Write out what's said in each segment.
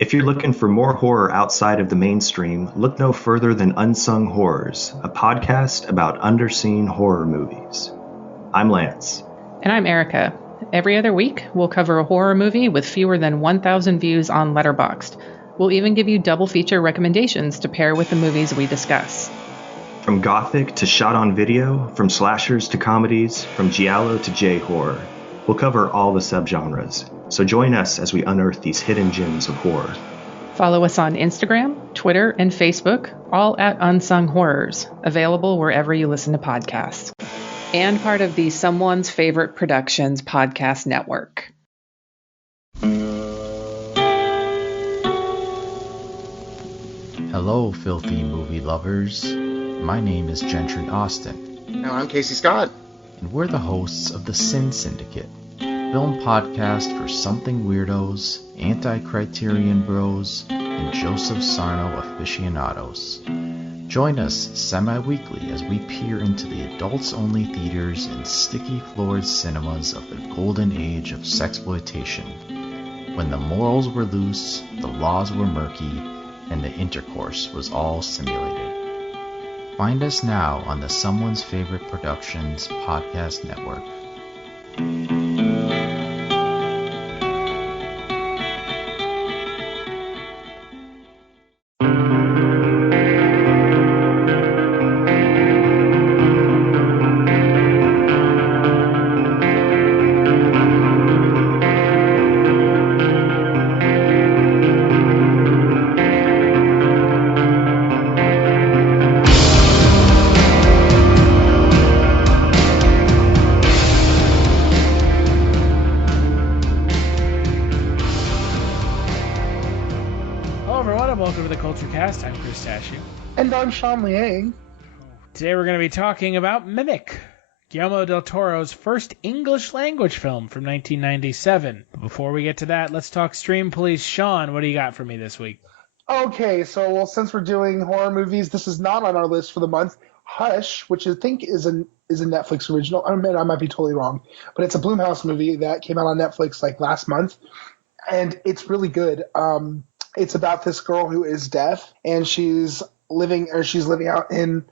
If you're looking for more horror outside of the mainstream, look no further than Unsung Horrors, a podcast about underseen horror movies. I'm Lance. And I'm Erica. Every other week, we'll cover a horror movie with fewer than 1,000 views on Letterboxd. We'll even give you double feature recommendations to pair with the movies we discuss. From gothic to shot on video, from slashers to comedies, from giallo to J-horror, we'll cover all the subgenres. So join us as we unearth these hidden gems of horror. Follow us on Instagram, Twitter, and Facebook, all at Unsung Horrors, available wherever you listen to podcasts. And part of the Someone's Favorite Productions podcast network. Hello, filthy movie lovers. My name is Gentry Austin. And I'm Casey Scott. And we're the hosts of the Sin Syndicate, film podcast for something weirdos, anti-criterion bros, and Joseph Sarno aficionados. Join us semi-weekly as we peer into the adults-only theaters and sticky-floored cinemas of the golden age of sexploitation, when the morals were loose, the laws were murky, and the intercourse was all simulated. Find us now on the Someone's Favorite Productions podcast network. Kulturecast. I'm Chris Stachiw. And I'm Liang. Today we're going to be talking about Mimic, Guillermo del Toro's first English language film from 1997. But before we get to that, let's talk Stream Police. Sean, what do you got for me this week? Okay, so since we're doing horror movies, this is not on our list for the month. Hush, which I think is a Netflix original. I might be totally wrong, but it's a Blumhouse movie that came out on Netflix like last month, and it's really good. It's about this girl who is deaf, and she's living out in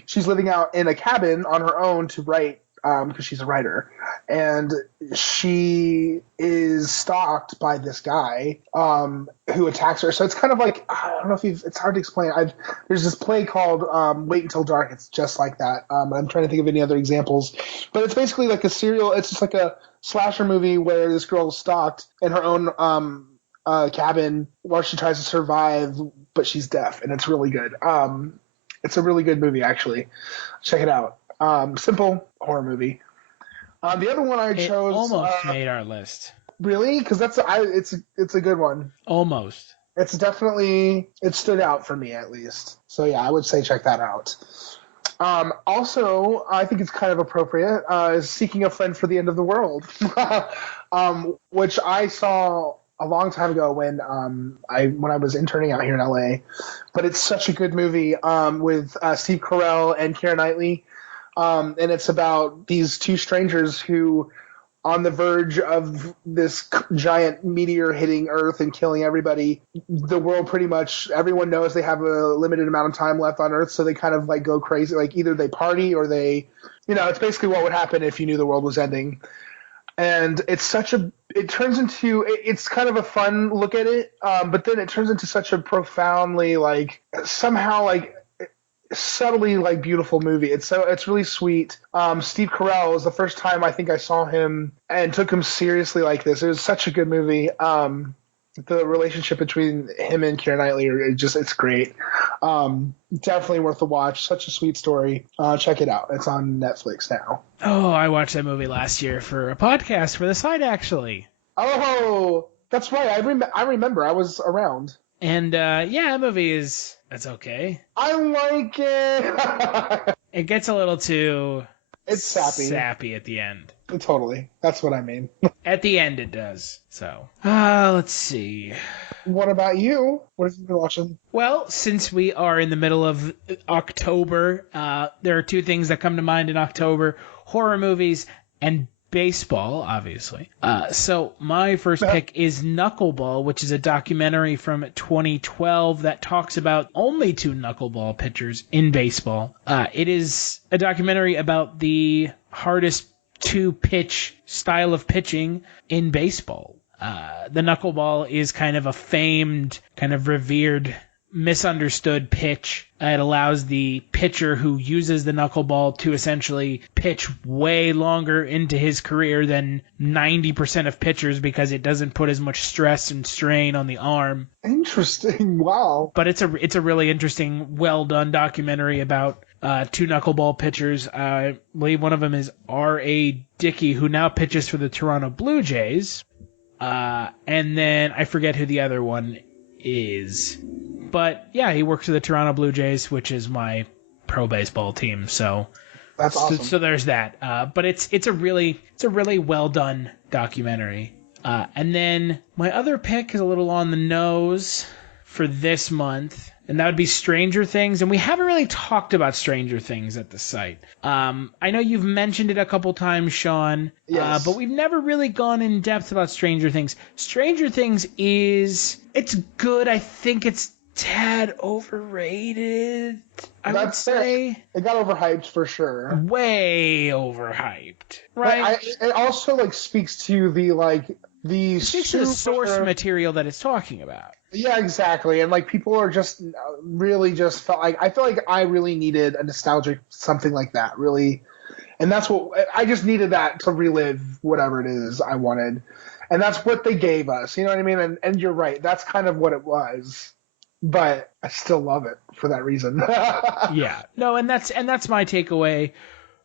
a cabin on her own to write, because she's a writer, and she is stalked by this guy who attacks her. So it's kind of like, I don't know if it's hard to explain. There's this play called Wait Until Dark. It's just like that. I'm trying to think of any other examples, but it's basically like it's just like a slasher movie where this girl is stalked in her own cabin while she tries to survive, but she's deaf, and it's really good. It's a really good movie, actually. Check it out. Simple horror movie. The other one I chose almost made our list. Really? Because it's a good one. Almost. It's definitely, it stood out for me at least. So yeah, I would say check that out. Also, I think it's kind of appropriate, is Seeking a Friend for the End of the World, which I saw a long time ago when I was interning out here in LA, but it's such a good movie with Steve Carell and Keira Knightley, and it's about these two strangers who, on the verge of this giant meteor hitting Earth and killing everybody, the world pretty much, everyone knows they have a limited amount of time left on Earth, so they kind of like go crazy, like either they party or they, it's basically what would happen if you knew the world was ending. And it's kind of a fun look at it, but then it turns into such a profoundly, like, somehow, like, subtly, like, beautiful movie. It's really sweet. Steve Carell was the first time I think I saw him and took him seriously like this. It was such a good movie. The relationship between him and Keira Knightley, it's great. Definitely worth a watch. Such a sweet story. Check it out. It's on Netflix now. Oh, I watched that movie last year for a podcast for the site, actually. Oh, that's right. I remember. I was around. And that movie that's okay. I like it. It gets a little too It's sappy at the end. Totally. That's what I mean. At the end it does. So, let's see. What about you? What have you been watching? Well, since we are in the middle of October, there are two things that come to mind in October: horror movies and baseball, obviously. So my first pick is Knuckleball, which is a documentary from 2012 that talks about only 2 knuckleball pitchers in baseball. It is a documentary about the hardest to pitch style of pitching in baseball. The knuckleball is kind of a famed, kind of revered, misunderstood pitch. It allows the pitcher who uses the knuckleball to essentially pitch way longer into his career than 90% of pitchers because it doesn't put as much stress and strain on the arm. Interesting. Wow. But it's a really interesting, well done documentary about 2 knuckleball pitchers. I believe one of them is R.A. Dickey, who now pitches for the Toronto Blue Jays. And then I forget who the other one is. But yeah, he works for the Toronto Blue Jays, which is my pro baseball team. So that's awesome. So there's that. But it's a really well done documentary. And then my other pick is a little on the nose for this month, and that would be Stranger Things. And we haven't really talked about Stranger Things at the site. I know you've mentioned it a couple times, Sean, yes. But we've never really gone in depth about Stranger Things. Stranger Things it's good. I think it's tad overrated, I would say. It got overhyped for sure. Way overhyped, right? But it also speaks to the speaks to the source material that it's talking about. Yeah, exactly. And people are just really just felt I feel like I really needed a nostalgic something like that, really. And that's what I just needed, that to relive whatever it is I wanted. And that's what they gave us. You know what I mean? And you're right. That's kind of what it was. But I still love it for that reason. Yeah. No, and that's my takeaway.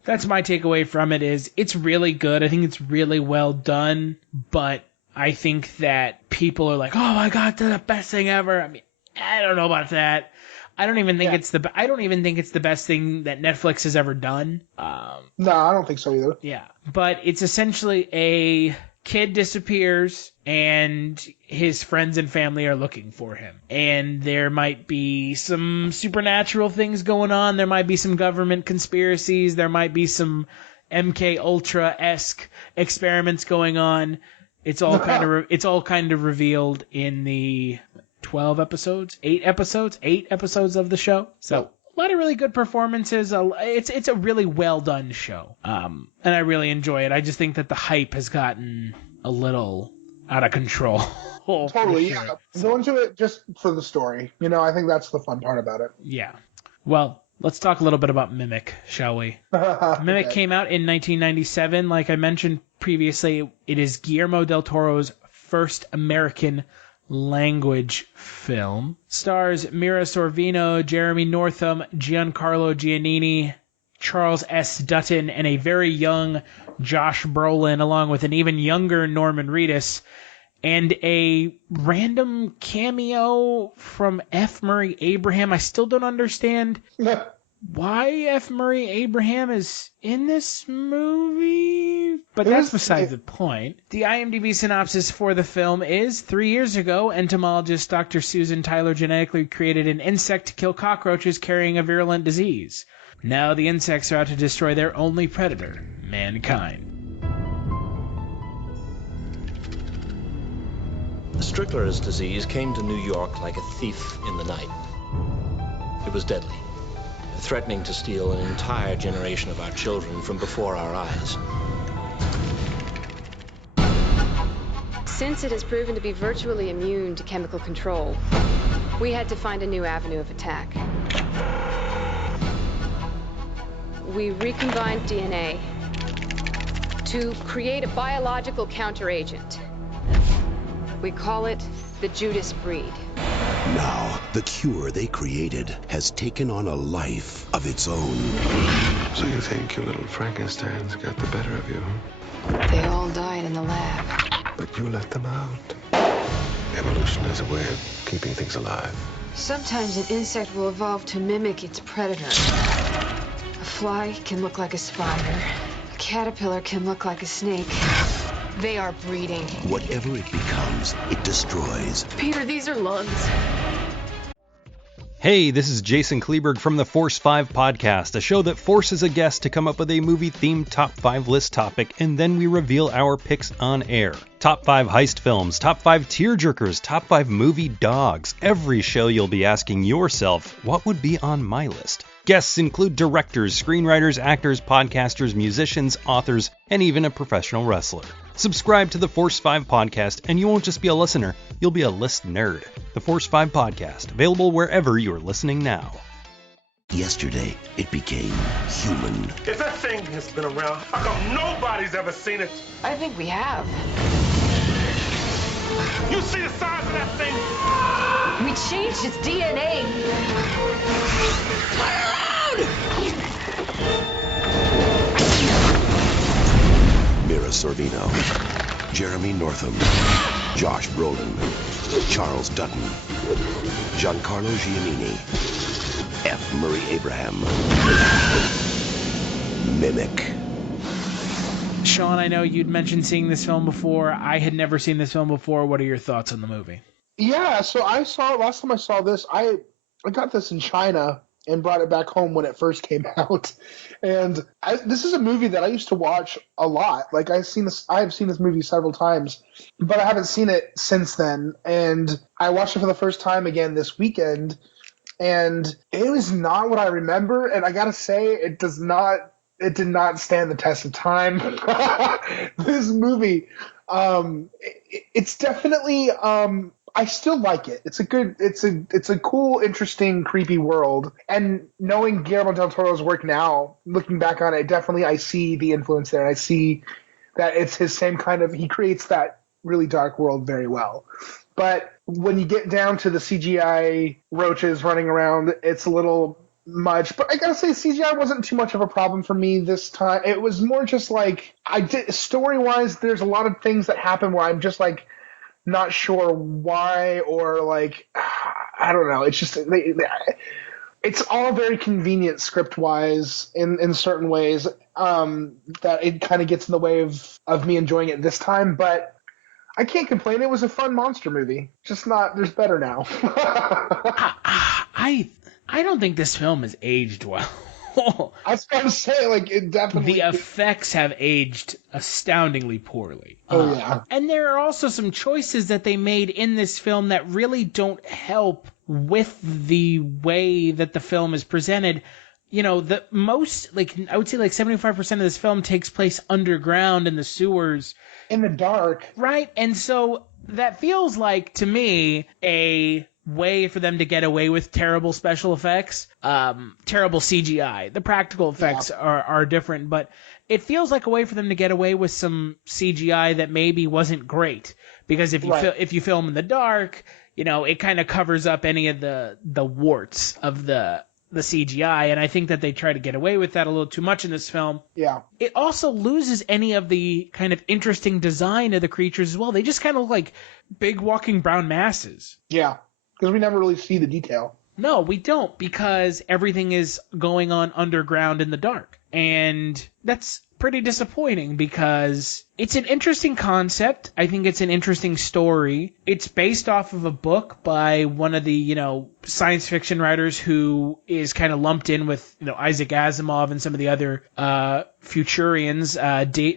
That's my takeaway from it is it's really good. I think it's really well done, but I think that people are like, "Oh my god, that's the best thing ever." I mean, I don't know about that. I don't even think it's the best thing that Netflix has ever done. No, I don't think so either. Yeah, but it's essentially a kid disappears and his friends and family are looking for him. And there might be some supernatural things going on. There might be some government conspiracies. There might be some MK Ultra-esque experiments going on. It's all kind of revealed in the 8 episodes of the show. So a lot of really good performances. It's a really well done show. And I really enjoy it. I just think that the hype has gotten a little out of control. Totally, yeah. Go into it just for the story. I think that's the fun part about it. Yeah. Well, let's talk a little bit about Mimic, shall we? Mimic came out in 1997. Like I mentioned previously, it is Guillermo del Toro's first American language film. Stars Mira Sorvino, Jeremy Northam, Giancarlo Giannini, Charles S. Dutton, and a very young Josh Brolin, along with an even younger Norman Reedus, and a random cameo from F. Murray Abraham. I still don't understand why F. Murray Abraham is in this movie, but that's beside the point. The IMDb synopsis for the film is, 3 years ago, entomologist Dr. Susan Tyler genetically created an insect to kill cockroaches carrying a virulent disease. Now the insects are out to destroy their only predator, mankind. Strickler's disease came to New York like a thief in the night. It was deadly, threatening to steal an entire generation of our children from before our eyes. Since it has proven to be virtually immune to chemical control, we had to find a new avenue of attack. We recombined DNA to create a biological counteragent. We call it the Judas breed. Now, the cure they created has taken on a life of its own. So you think your little Frankensteins got the better of you? They all died in the lab. But you let them out. Evolution is a way of keeping things alive. Sometimes an insect will evolve to mimic its predator. A fly can look like a spider. A caterpillar can look like a snake. They are breeding. Whatever it becomes, it destroys. Peter, these are lungs. Hey, this is Jason Kleberg from the Force 5 podcast, a show that forces a guest to come up with a movie-themed top 5 list topic, and then we reveal our picks on air. Top 5 heist films, top 5 tearjerkers, top 5 movie dogs. Every show you'll be asking yourself, what would be on my list? Guests include directors, screenwriters, actors, podcasters, musicians, authors, and even a professional wrestler. Subscribe to the Force 5 podcast, and you won't just be a listener, you'll be a list nerd. The Force 5 podcast, available wherever you're listening now. Yesterday, it became human. If that thing has been around, how come nobody's ever seen it? I think we have. You see the size of that thing? We changed its DNA. Mira Sorvino, Jeremy Northam, Josh Brolin, Charles Dutton, Giancarlo Giannini, F. Murray Abraham. Mimic. Sean, I know you'd mentioned seeing this film before. I had never seen this film before. What are your thoughts on the movie? Yeah, so last time I saw this, I got this in China and brought it back home when it first came out. And this is a movie that I used to watch a lot. Like I have seen this movie several times, but I haven't seen it since then. And I watched it for the first time again this weekend, and it was not what I remember. And I gotta say, it did not stand the test of time. This movie, it's definitely, I still like it. It's a cool, interesting, creepy world. And knowing Guillermo del Toro's work now, looking back on it, definitely I see the influence there. And I see that it's his same kind of, he creates that really dark world very well. But when you get down to the CGI roaches running around, it's a little much. But I gotta say, CGI wasn't too much of a problem for me this time. It was more just like, story-wise, there's a lot of things that happen where I'm just like, not sure why, or like, I don't know. It's just, it's all very convenient script-wise in certain ways, that it kind of gets in the way of me enjoying it this time. But I can't complain. It was a fun monster movie. Just not, there's better now. I don't think this film has aged well. I was going to say, like, it definitely... The effects have aged astoundingly poorly. Oh, yeah. And there are also some choices that they made in this film that really don't help with the way that the film is presented. You know, the most, like, I would say like 75% of this film takes place underground in the sewers. In the dark. Right? And so that feels like, to me, a way for them to get away with terrible special effects, terrible CGI. The practical effects are different, but it feels like a way for them to get away with some CGI that maybe wasn't great. Because if you film in the dark, you know, it kind of covers up any of the warts of the CGI, and I think that they try to get away with that a little too much in this film. Yeah. It also loses any of the kind of interesting design of the creatures as well. They just kind of look like big walking brown masses. Yeah. Because we never really see the detail. No, we don't, because everything is going on underground in the dark. And that's pretty disappointing because it's an interesting concept. I think it's an interesting story. It's based off of a book by one of the, you know, science fiction writers who is kind of lumped in with, you know, Isaac Asimov and some of the other Futurians,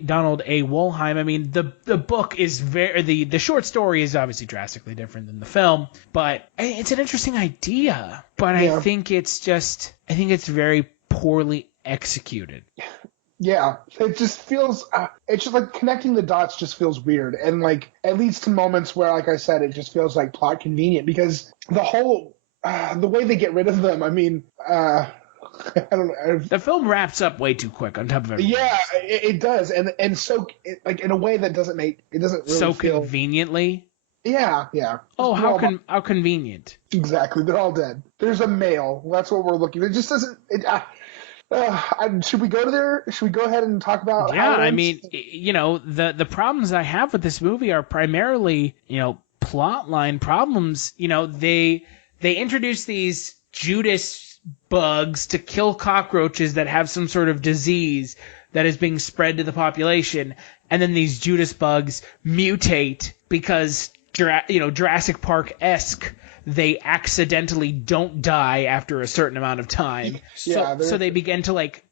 Donald A. Wollheim. I mean, the book is the short story is obviously drastically different than the film, but it's an interesting idea. But I think it's very poorly executed. Yeah, it just feels, it's just like connecting the dots just feels weird. And like, it leads to moments where, like I said, it just feels like plot convenient because the whole, the way they get rid of them, I mean, I don't know. The film wraps up way too quick on top of everything. Yeah, it does. And so, like, in a way that doesn't really so feel... conveniently? Yeah. Oh, how convenient. Exactly, they're all dead. There's a male. That's what we're looking. It just doesn't... should we go there? Should we go ahead and talk about? Yeah, I mean, you know, the problems I have with this movie are primarily, you know, plot line problems. You know, they introduce these Judas bugs to kill cockroaches that have some sort of disease that is being spread to the population, and then these Judas bugs mutate because, you know, Jurassic Park-esque. they accidentally don't die after a certain amount of time. So they begin to like,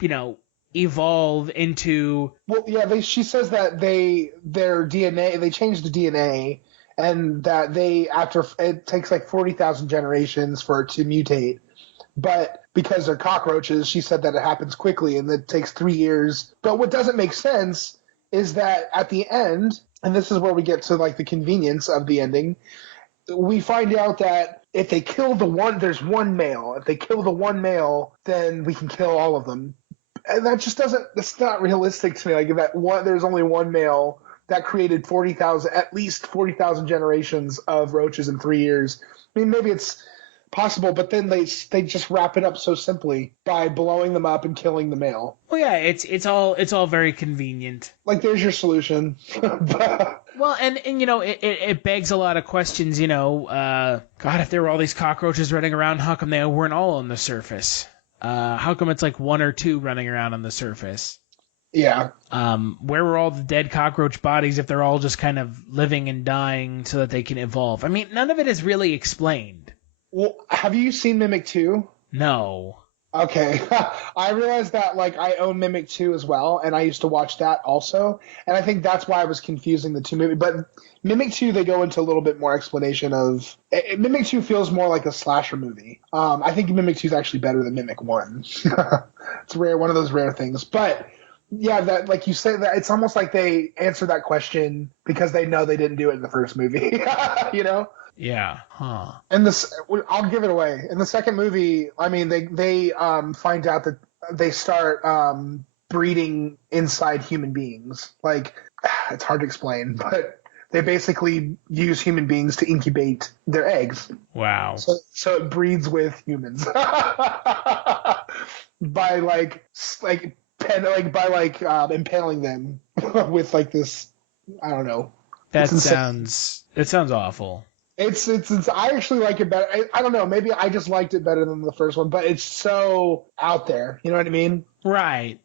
you know, evolve into. Well, yeah, she says that their DNA, they changed the DNA, and that it takes like 40,000 generations for it to mutate. But because they're cockroaches, she said that it happens quickly and it takes 3 years. But what doesn't make sense is that at the end, and this is where we get to like the convenience of the ending, we find out that if they kill there's one male. If they kill the one male, then we can kill all of them. And that just it's not realistic to me. Like there's only one male that created at least 40,000 generations of roaches in 3 years. I mean, maybe it's possible, but then they just wrap it up so simply by blowing them up and killing the male. Well, yeah, it's all very convenient. Like, there's your solution. Well, and you know, it begs a lot of questions. You know, God, if there were all these cockroaches running around, how come they weren't all on the surface? How come it's like one or two running around on the surface? Yeah. Where were all the dead cockroach bodies if they're all just kind of living and dying so that they can evolve? I mean, none of it is really explained. Well, have you seen Mimic 2? No. Okay. I realized that, like, I own Mimic 2 as well, and I used to watch that also, and I think that's why I was confusing the two movies. But Mimic 2, they go into a little bit more explanation of... Mimic 2 feels more like a slasher movie. I think Mimic 2 is actually better than Mimic 1. It's rare, one of those rare things. But... yeah, that, like you say, that it's almost like they answer that question because they know they didn't do it in the first movie, you know? Yeah. Huh. And I'll give it away. In the second movie, I mean, they find out that they start breeding inside human beings. Like, it's hard to explain, but they basically use human beings to incubate their eggs. Wow. So it breeds with humans by impaling them with like this, I don't know. It sounds awful. It's I actually like it better. I don't know, maybe I just liked it better than the first one, but it's so out there. You know what I mean? Right.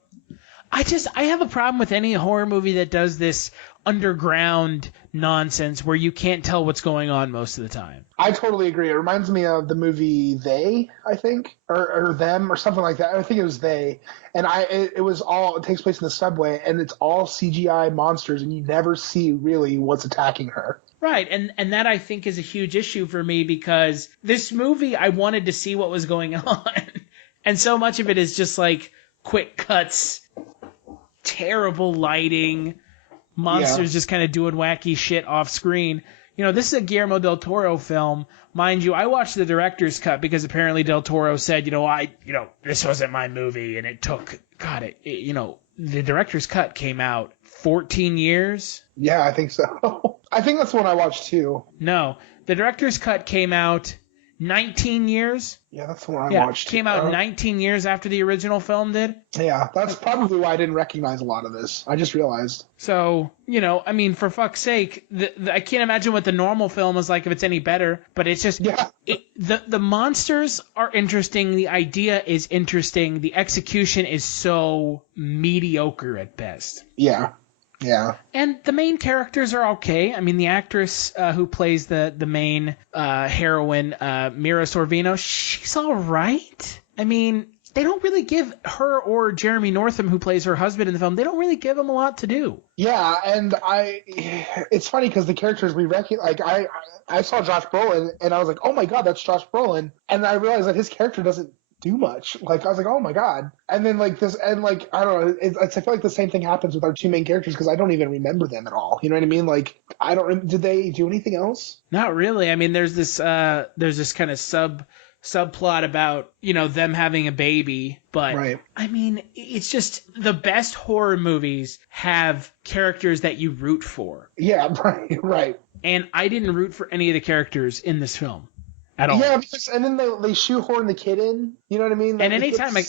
I have a problem with any horror movie that does this underground nonsense where you can't tell what's going on most of the time. I totally agree. It reminds me of the movie They, I think, or Them, or something like that. I think it was They, and it takes place in the subway, and it's all CGI monsters, and you never see really what's attacking her. Right, and that I think is a huge issue for me because this movie, I wanted to see what was going on, and so much of it is just like quick cuts, terrible lighting, monsters just kind of doing wacky shit off screen. You know, this is a Guillermo del Toro film. Mind you, I watched the director's cut because apparently Del Toro said, this wasn't my movie, and it took, the director's cut came out 14 years. Yeah, I think so. I think that's the one I watched too. No, the director's cut came out 19 years. Yeah, that's the one I watched. Came out 19 years after the original film did. Yeah, that's probably why I didn't recognize a lot of this. I just realized. So, I mean, for fuck's sake, I can't imagine what the normal film is like if it's any better, but it's just, the monsters are interesting, the idea is interesting, the execution is so mediocre at best. Yeah. Yeah. And the main characters are okay. I mean, the actress who plays the main heroine, Mira Sorvino, she's all right. I mean, they don't really give her or Jeremy Northam, who plays her husband in the film, they don't really give them a lot to do. Yeah, and it's funny because the characters we recognize, like I saw Josh Brolin and I was like, oh my God, that's Josh Brolin. And I realized that his character doesn't do much. Like, I was like, oh my God. And then like this, and like, I don't know, I feel like the same thing happens with our two main characters because I don't even remember them at all. You know what I mean? Like, did they do anything else? Not really. I mean, there's this kind of subplot about, them having a baby, but right. I mean, it's just the best horror movies have characters that you root for. Yeah, right. And I didn't root for any of the characters in this film. At all. Yeah, and then they shoehorn the kid in. You know what I mean? Like, and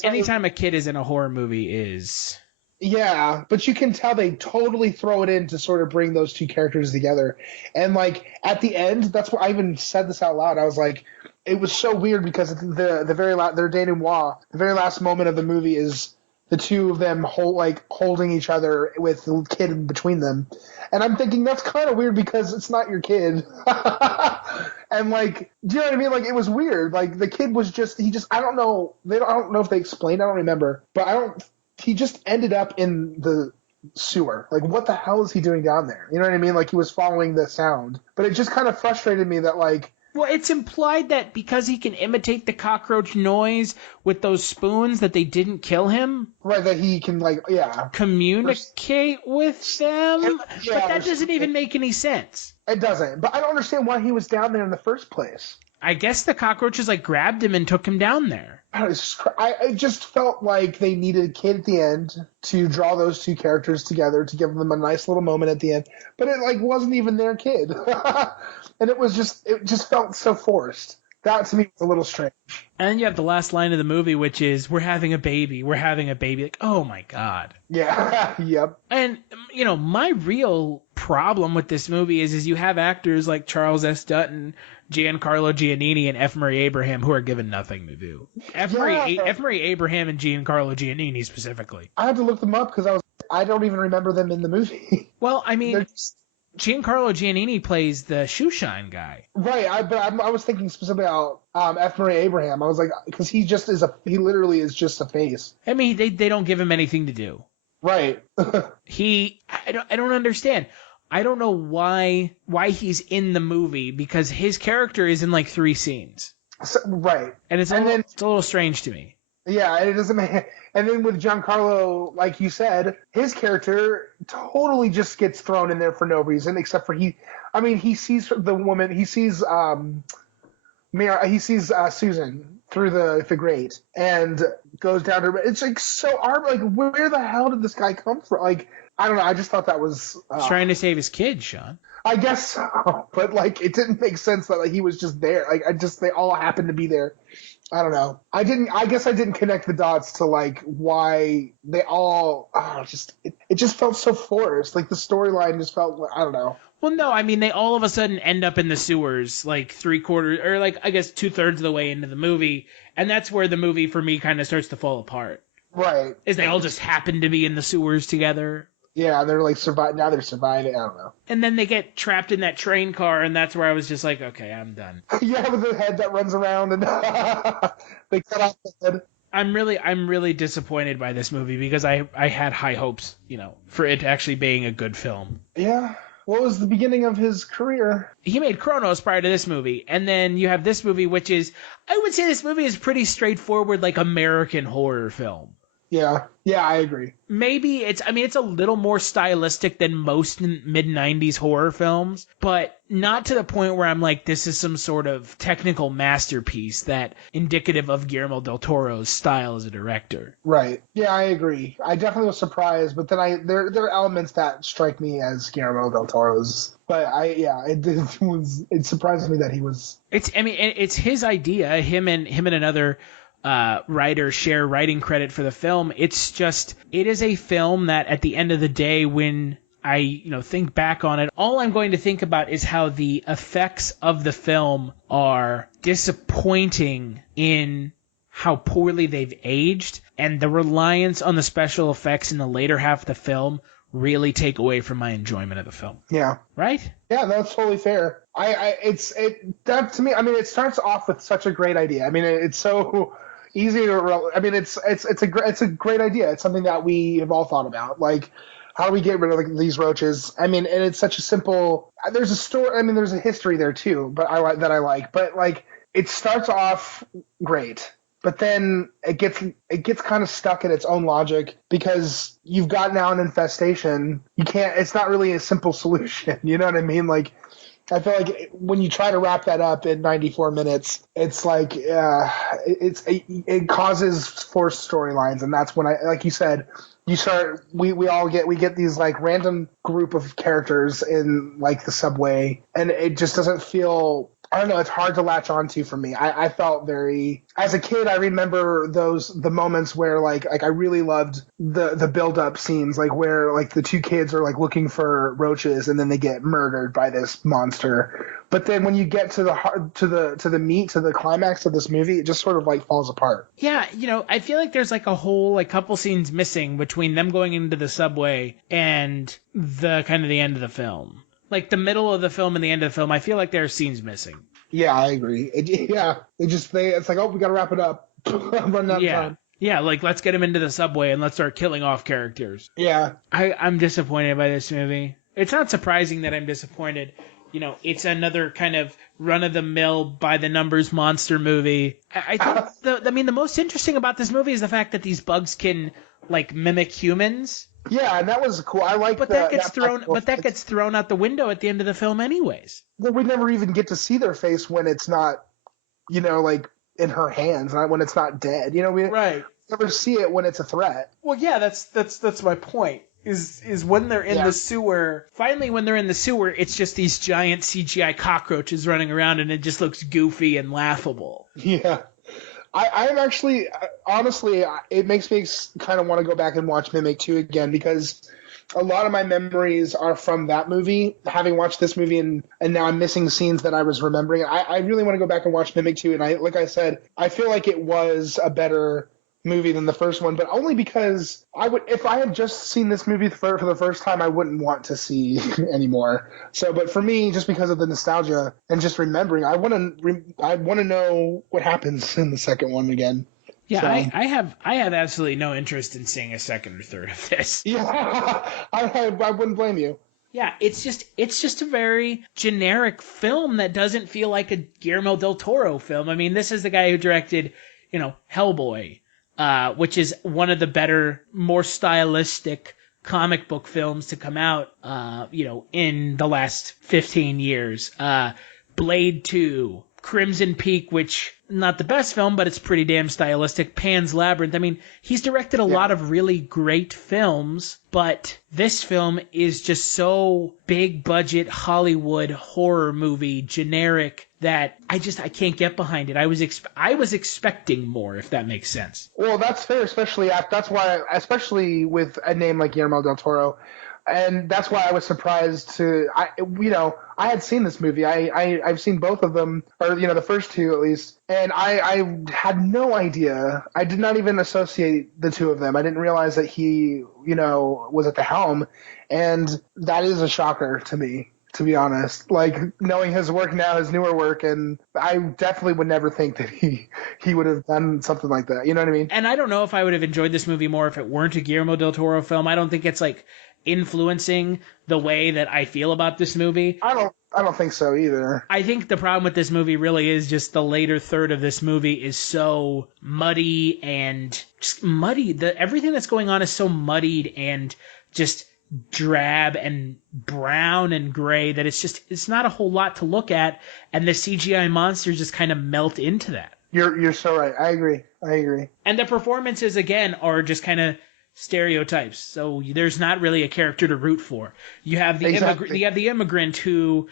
anytime a kid is in a horror movie is. Yeah, but you can tell they totally throw it in to sort of bring those two characters together. And like at the end, that's what I even said this out loud. I was like, it was so weird because the very last, their denouement, the very last moment of the movie is the two of them holding each other with the kid in between them. And I'm thinking that's kind of weird because it's not your kid. And like, do you know what I mean? Like, it was weird. Like, the kid was I don't know. I don't know if they explained. I don't remember. But he just ended up in the sewer. Like, what the hell is he doing down there? You know what I mean? Like, he was following the sound. But it just kind of frustrated me that, like, well, it's implied that because he can imitate the cockroach noise with those spoons that they didn't kill him. Right, that he can, like, communicate with them? Yeah, but that doesn't even make any sense. It doesn't. But I don't understand why he was down there in the first place. I guess the cockroaches, like, grabbed him and took him down there. I just felt like they needed a kid at the end to draw those two characters together to give them a nice little moment at the end. But it, like, wasn't even their kid. And it just felt so forced. That, to me, was a little strange. And you have the last line of the movie, which is, we're having a baby. We're having a baby. Like, oh, my God. Yeah, yep. And, you know, my real problem with this movie is you have actors like Charles S. Dutton, Giancarlo Giannini, and F. Murray Abraham who are given nothing to do. F. Murray Abraham and Giancarlo Giannini specifically. I had to look them up because I don't even remember them in the movie. Well, I mean, Giancarlo Giannini plays the shoeshine guy. Right, I was thinking specifically about F. Murray Abraham. I was like, because he literally is just a face. I mean, they don't give him anything to do. Right. I don't understand. I don't know why he's in the movie, because his character is in like 3 scenes. Right. And it's a little strange to me. Yeah, and it doesn't make. And then with Giancarlo, like you said, his character totally just gets thrown in there for no reason, except for he sees the woman, he sees Susan through the grate and goes down to. It's like so like, where the hell did this guy come from? Like, I don't know. I just thought that was he's trying to save his kid, Sean. I guess so, but like it didn't make sense that like he was just there. Like they all happened to be there. I don't know. I guess I didn't connect the dots to like why they all. It just felt so forced. Like the storyline just felt. I don't know. Well, no, I mean they all of a sudden end up in the sewers, like 3/4 or like I guess 2/3 of the way into the movie, and that's where the movie for me kind of starts to fall apart. Right. Is they all just happen to be in the sewers together. Yeah, they're like now they're surviving. I don't know. And then they get trapped in that train car, and that's where I was just like, okay, I'm done. Yeah, with the head that runs around and they cut off the head. I'm really disappointed by this movie because I had high hopes, for it actually being a good film. Yeah. What was the beginning of his career? He made Kronos prior to this movie, and then you have this movie, which is, I would say this movie is pretty straightforward, like American horror film. Yeah, I agree. Maybe it's a little more stylistic than most mid-90s horror films, but not to the point where I'm like, this is some sort of technical masterpiece that indicative of Guillermo del Toro's style as a director. Right. Yeah, I agree. I definitely was surprised, but then there are elements that strike me as Guillermo del Toro's. But it surprised me that he was. It's his idea. Him and another writer share writing credit for the film. It is a film that at the end of the day, when I think back on it, all I'm going to think about is how the effects of the film are disappointing in how poorly they've aged, and the reliance on the special effects in the later half of the film really take away from my enjoyment of the film. Yeah. Right? Yeah, that's totally fair. That to me, it starts off with such a great idea. It's so easy to. It's a great idea. It's something that we have all thought about. Like, how do we get rid of these roaches? And it's such a simple. There's a story. There's a history there too, but I like. But like, it starts off great, but then it gets kind of stuck in its own logic because you've got now an infestation. You can't. It's not really a simple solution. You know what I mean? Like, I feel like when you try to wrap that up in 94 minutes, it's like it causes forced storylines, and that's when like you said, we get these like random group of characters in like the subway, and it just doesn't feel. I don't know. It's hard to latch onto for me. I felt very, as a kid, I remember the moments where like I really loved the build up scenes, like where like the two kids are like looking for roaches and then they get murdered by this monster. But then when you get to the climax of this movie, it just sort of like falls apart. Yeah. I feel like there's like a whole like couple scenes missing between them going into the subway and the kind of the end of the film. Like the middle of the film and the end of the film, I feel like there are scenes missing. Yeah, I agree. It's like, oh, we got to wrap it up. I'm running out of time. Yeah, like, let's get him into the subway and let's start killing off characters. Yeah. I'm disappointed by this movie. It's not surprising that I'm disappointed. You know, it's another kind of run-of-the-mill, by-the-numbers monster movie. I think, the most interesting about this movie is the fact that these bugs can, like, mimic humans. Yeah, and that was cool. I like that gets thrown out the window at the end of the film anyways. We never even get to see their face when it's not, like, in her hands, when it's not dead. We never see it when it's a threat. Well, yeah, that's my point. Is when they're in the sewer. Finally, when they're in the sewer, it's just these giant CGI cockroaches running around, and it just looks goofy and laughable. Yeah. I'm actually, honestly, it makes me kind of want to go back and watch Mimic 2 again, because a lot of my memories are from that movie, having watched this movie, and now I'm missing scenes that I was remembering. I really want to go back and watch Mimic 2, and like I said, I feel like it was a better movie than the first one, but only because if I had just seen this movie for the first time, I wouldn't want to see anymore. So, but for me, just because of the nostalgia and just remembering, I want to know what happens in the second one again. Yeah, so. I have absolutely no interest in seeing a second or third of this. Yeah, I wouldn't blame you. Yeah, it's just a very generic film that doesn't feel like a Guillermo del Toro film. I mean, this is the guy who directed, Hellboy. Which is one of the better, more stylistic comic book films to come out, in the last 15 years. Blade 2, Crimson Peak, which not the best film, but it's pretty damn stylistic. Pan's Labyrinth. I mean, he's directed a lot of really great films, but this film is just so big budget Hollywood horror movie generic that I can't get behind it. I was expecting more, if that makes sense. Well, that's fair, especially with a name like Guillermo del Toro. And that's why I was surprised I had seen this movie. I've seen both of them, or the first two at least, and I had no idea. I did not even associate the two of them. I didn't realize that he, was at the helm, and that is a shocker to me, to be honest. Like, knowing his work now, his newer work, and I definitely would never think that he would have done something like that. You know what I mean? And I don't know if I would have enjoyed this movie more if it weren't a Guillermo del Toro film. I don't think it's like influencing the way that I feel about this movie. I don't think so either. I think the problem with this movie really is just the later third of this movie is so muddy and just muddy. Everything that's going on is so muddied and just drab and brown and gray that it's not a whole lot to look at, and the CGI monsters just kind of melt into that. You're so right. I agree. And the performances again are just kind of stereotypes, so there's not really a character to root for. You have the immigrant who,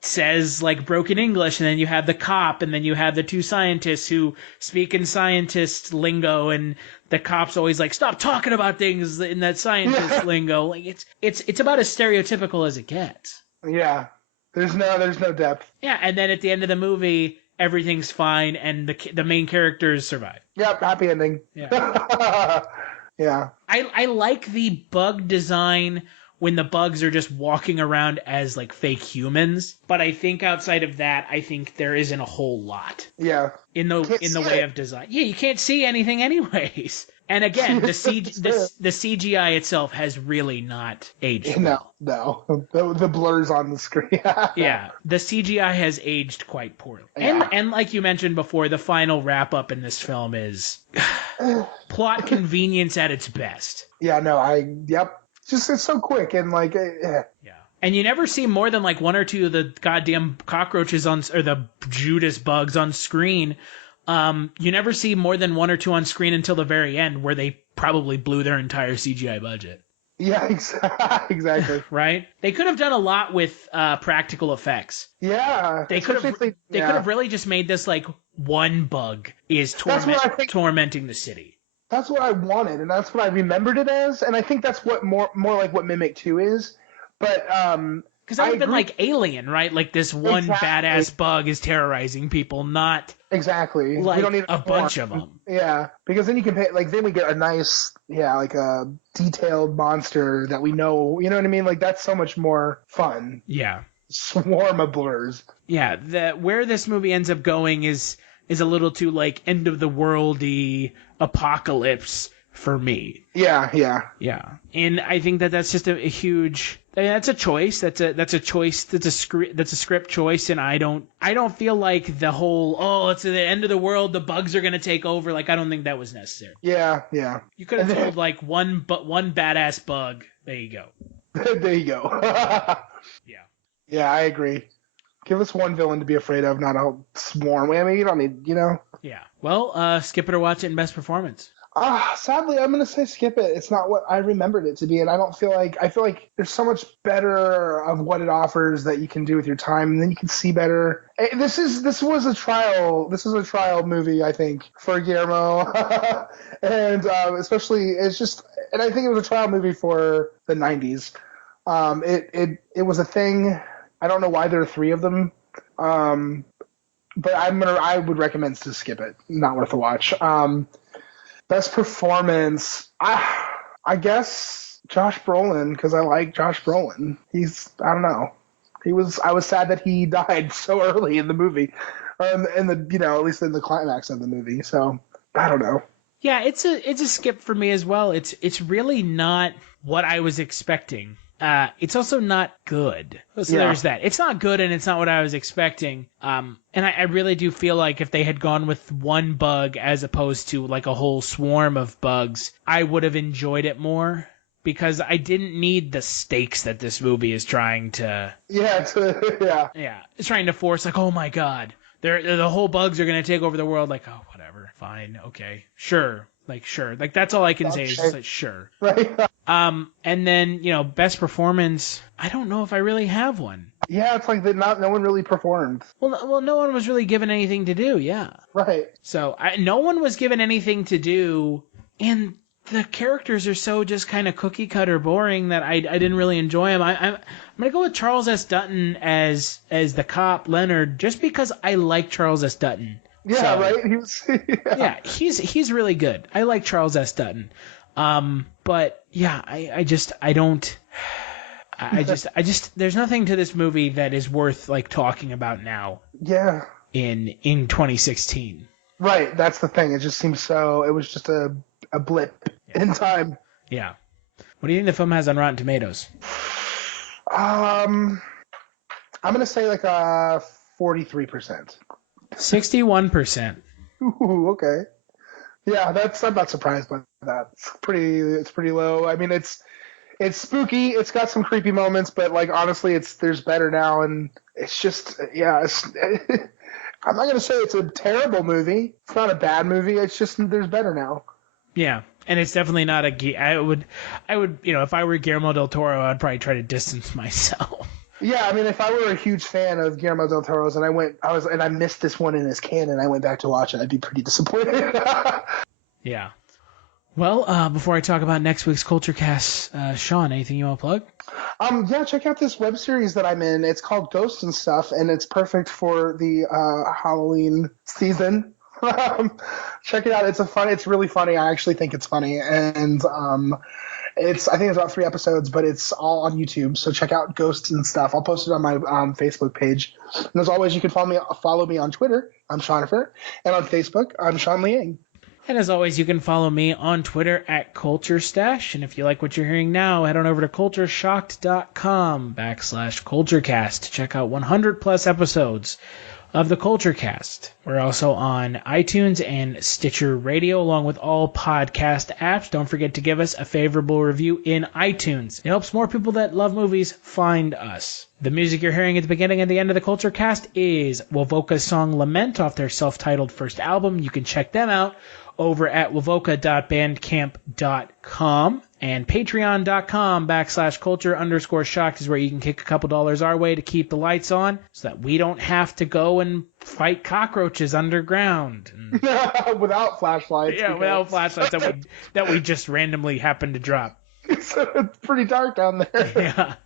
says like broken English, and then you have the cop, and then you have the two scientists who speak in scientist lingo, and the cop's always like, stop talking about things in that scientist lingo. Like it's about as stereotypical as it gets. Yeah. There's no depth. Yeah, and then at the end of the movie, everything's fine, and the main characters survive. Yep, happy ending. Yeah. Yeah. I like the bug design when the bugs are just walking around as like fake humans, but I think outside of that, I think there isn't a whole lot. Yeah. In the way of design. Yeah, you can't see anything anyways. And again, the CGI itself has really not aged well. No. The blurs on the screen. Yeah, the CGI has aged quite poorly. Yeah. And like you mentioned before, the final wrap-up in this film is plot convenience at its best. Yeah, yep. Just, it's so quick and like... Yeah. And you never see more than like one or two of the goddamn cockroaches or the Judas bugs on screen. You never see more than one or two on screen until the very end, where they probably blew their entire CGI budget. Yeah, exactly. Right? They could have done a lot with practical effects. Yeah. They could have really just made this like one bug is tormenting the city. That's what I wanted, and that's what I remembered it as, and I think that's what more like what Mimic 2 is. But because that would have been like Alien, right? Like this one badass bug is terrorizing people, not exactly. Like we don't need a bunch of them. Yeah, because then you can then we get a nice, like a detailed monster that we know. You know what I mean? Like that's so much more fun. Yeah. swarm of blurs. Yeah, where this movie ends up going is a little too like end of the worldy apocalypse for me. Yeah. And I think that's just a huge. I mean, that's a choice. That's a choice. That's a script choice. And I don't feel like the whole it's the end of the world. The bugs are gonna take over. Like I don't think that was necessary. Yeah. You could have told like one badass bug. There you go. There you go. Yeah. Yeah, I agree. Give us one villain to be afraid of, not a swarm. I mean, you don't need, Yeah. Well, skip it or watch it in best performance. Sadly, I'm going to say skip it. It's not what I remembered it to be, and I feel like there's so much better of what it offers that you can do with your time, and then you can see better. This was a trial movie, I think, for Guillermo, and especially and I think it was a trial movie for the 90s. It was a thing. I don't know why there are 3 of them, but I would recommend to skip it. Not worth a watch. Best performance, I guess Josh Brolin, because I like Josh Brolin. I don't know. I was sad that he died so early in the movie, at least in the climax of the movie. So I don't know. Yeah, it's a skip for me as well. It's really not what I was expecting. It's also not good. So there's that. It's not good and it's not what I was expecting. And I really do feel like if they had gone with one bug as opposed to like a whole swarm of bugs, I would have enjoyed it more because I didn't need the stakes that this movie is trying to... Yeah. It's trying to force like, oh my God, the whole bugs are going to take over the world. Like, oh, whatever. Fine. Okay. Sure. Like that's all I can say is just like, sure. Right. And then, best performance, I don't know if I really have one. Yeah, it's like no one really performed. Well, no one was really given anything to do, yeah. Right. So, no one was given anything to do, and the characters are so just kind of cookie cutter boring that I didn't really enjoy them. I'm going to go with Charles S. Dutton as the cop, Leonard, just because I like Charles S. Dutton. Yeah, right? He was, yeah, he's really good. I like Charles S. Dutton. But yeah, I just there's nothing to this movie that is worth like talking about now. Yeah. In 2016. Right, that's the thing. It just seems it was just a blip in time. Yeah. What do you think the film has on Rotten Tomatoes? I'm going to say like 43%. 61%. Ooh, okay. Yeah, I'm not surprised by that. It's pretty low. I mean, it's spooky. It's got some creepy moments, but like honestly, there's better now, and it's just I'm not gonna say it's a terrible movie. It's not a bad movie. It's just there's better now. Yeah, and it's definitely not I would if I were Guillermo del Toro, I'd probably try to distance myself. Yeah, I mean, if I were a huge fan of Guillermo del Toro's and I missed this one in his canon, I went back to watch it, I'd be pretty disappointed. Yeah. Well, before I talk about next week's Kulturecast, Sean, anything you want to plug? Yeah, check out this web series that I'm in. It's called Ghosts and Stuff, and it's perfect for the Halloween season. Check it out. It's really funny. I actually think it's funny, and I think it's about 3 episodes, but it's all on YouTube. So check out Ghosts and Stuff. I'll post it on my Facebook page. And as always, you can follow me on Twitter. I'm Shonifer, and on Facebook, I'm Sean Liang. And as always, you can follow me on Twitter at CultureStash. And if you like what you're hearing now, head on over to cultureshocked.com/Kulturecast to check out 100 plus episodes of the Kulturecast. We're also on iTunes and Stitcher Radio, along with all podcast apps. Don't forget to give us a favorable review in iTunes. It helps more people that love movies find us. The music you're hearing at the beginning and the end of the Kulturecast is Wovoka's song Lament off their self-titled first album. You can check them out over at wovoka.bandcamp.com, and patreon.com/culture_shocked is where you can kick a couple dollars our way to keep the lights on so that we don't have to go and fight cockroaches underground. Without flashlights. Yeah, without flashlights that we just randomly happen to drop. It's pretty dark down there.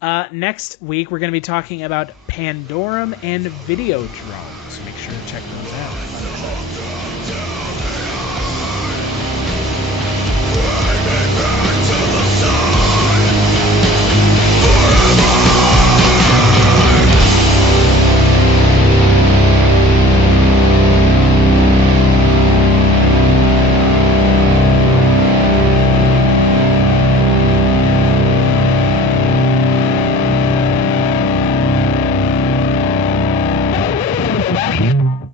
Yeah. Next week, we're going to be talking about Pandorum and Videodrome, so make sure to check those out.